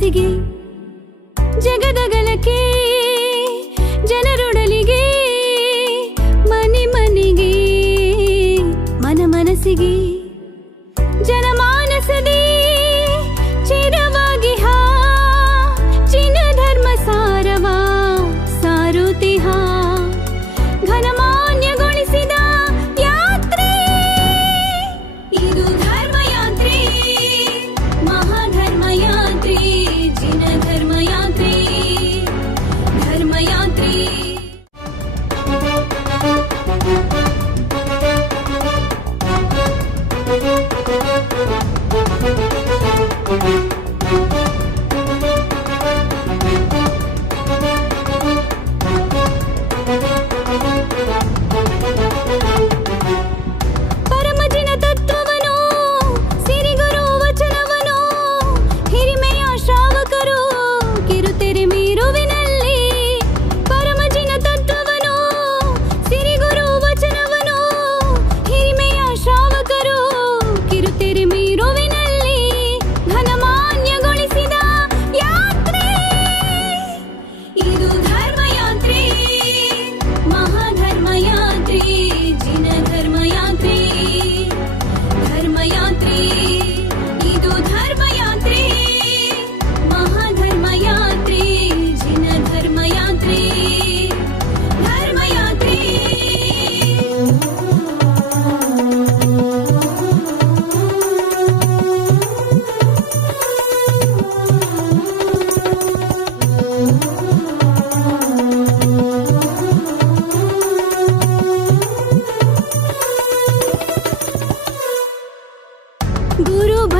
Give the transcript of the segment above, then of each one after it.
ಬೆಸಿಗೆ ಜಗದಗಲಕ್ಕೆ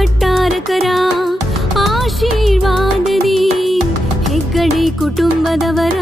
ಭಟ್ಟಾರಕರ ಆಶೀರ್ವಾದದಿ ಹೆಗ್ಗಡೆ ಕುಟುಂಬದವರ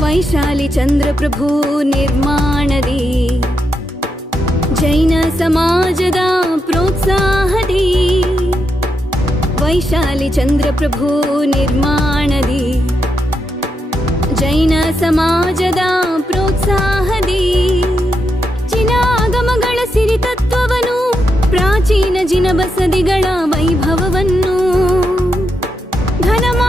ವೈಶಾಲಿ ಚಂದ್ರಪ್ರಭು ನಿರ್ಮಾಣದಿ. ಜೈನ ಸಮಾಜದ ಪ್ರೋತ್ಸಾಹದಿ. ವೈಶಾಲಿ ಚಂದ್ರಪ್ರಭು ನಿರ್ಮಾಣದಿ. ಜೈನ ಸಮಾಜದ ಪ್ರೋತ್ಸಾಹದಿ. ಜಿನಾಗಮಗಳ ಸಿರಿತತ್ವವನ್ನು ಪ್ರಾಚೀನ ಜಿನ ಬಸದಿಗಳ ವೈಭವವನ್ನು. ಘನಮ